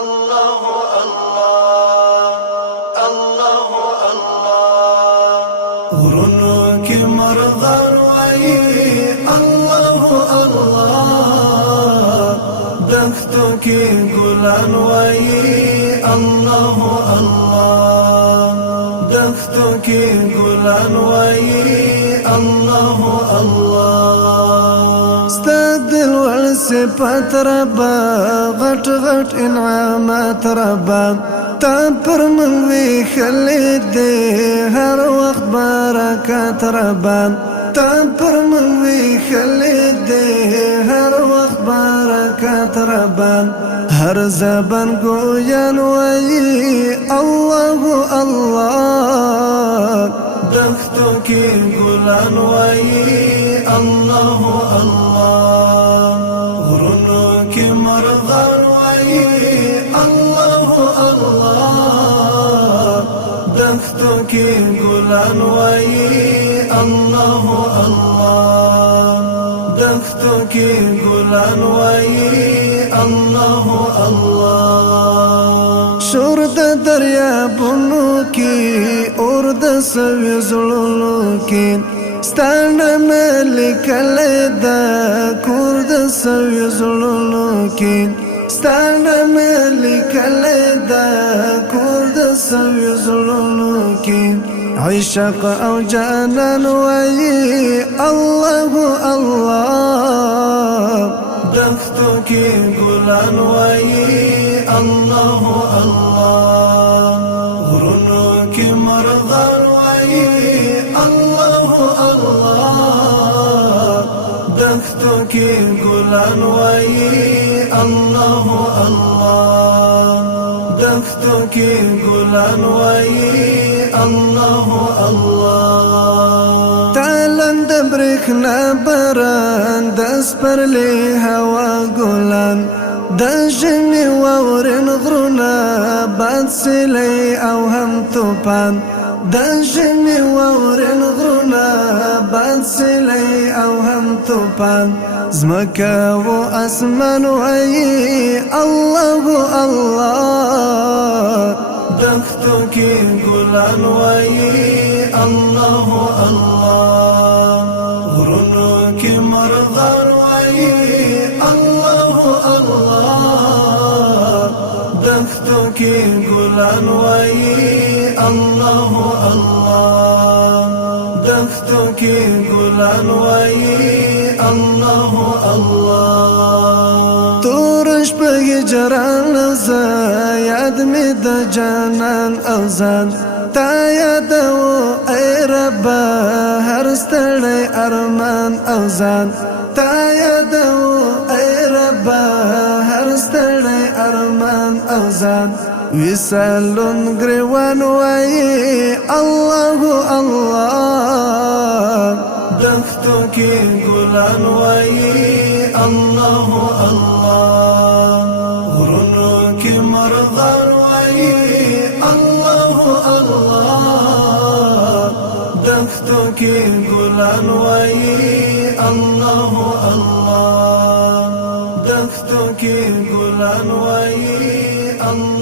الله الله الله الله غرونو کې مرغان وایي الله الله دښتو کې ګلان وایي الله الله دښتو کې ګلان وایي الله الله ستدل والصفات ربا غټ غټ انعامات ربا تا پر من وی خلید دے هر وقت برکات ربا تا پر من وی خلید دے هر وقت برکات ربا هر زبان گویان وی الله الله دښتو کې ګلان وایي الله الله غرونو کې مرغان وایي الله الله دښتو کې ګلان وایي الله الله دښتو کې ګلان وایي الله الله شور د دریابونو کې اور د سوي زړونو کې ستانه ملکل د کور د سوي زړونو کې ستانه ملکل د کور د سوي زړونو کې عشق او جانان وایي الله الله دښتو کې ګلان وایي الله الله غرونو کې مرغان وایي الله الله دښتو کې ګلان وایي الله الله دښتو کې ګلان وایي الله الله تالند برېښنا باران د سپرلي هوا ګلان د ژمي واورین غرونه باد سیلی او هم توپان د ژمي واورین غرونه باد سیلی او هم توپان ځمکه و اسمان وایي الله الله دښتو کې ګلان وایي الله الله غرونو کې مرغان وایي الله الله دښتو کې ګلان وایي الله الله دښتو کې ګلان وایي الله الله تور شپه هجران زه یاد مې د جانان او ځان تا یادو ای ربا هر ستړی ارمان او ځان تا یادو ای ربا هر ستړی ارمان او ځان وصالون گریوان وایي الله الله دښتو کې ګلان وایي الله الله غرونو کې مرغان وایي الله الله دښتو کې ګلان وایي الله الله دښتو کې ګلان وایي الله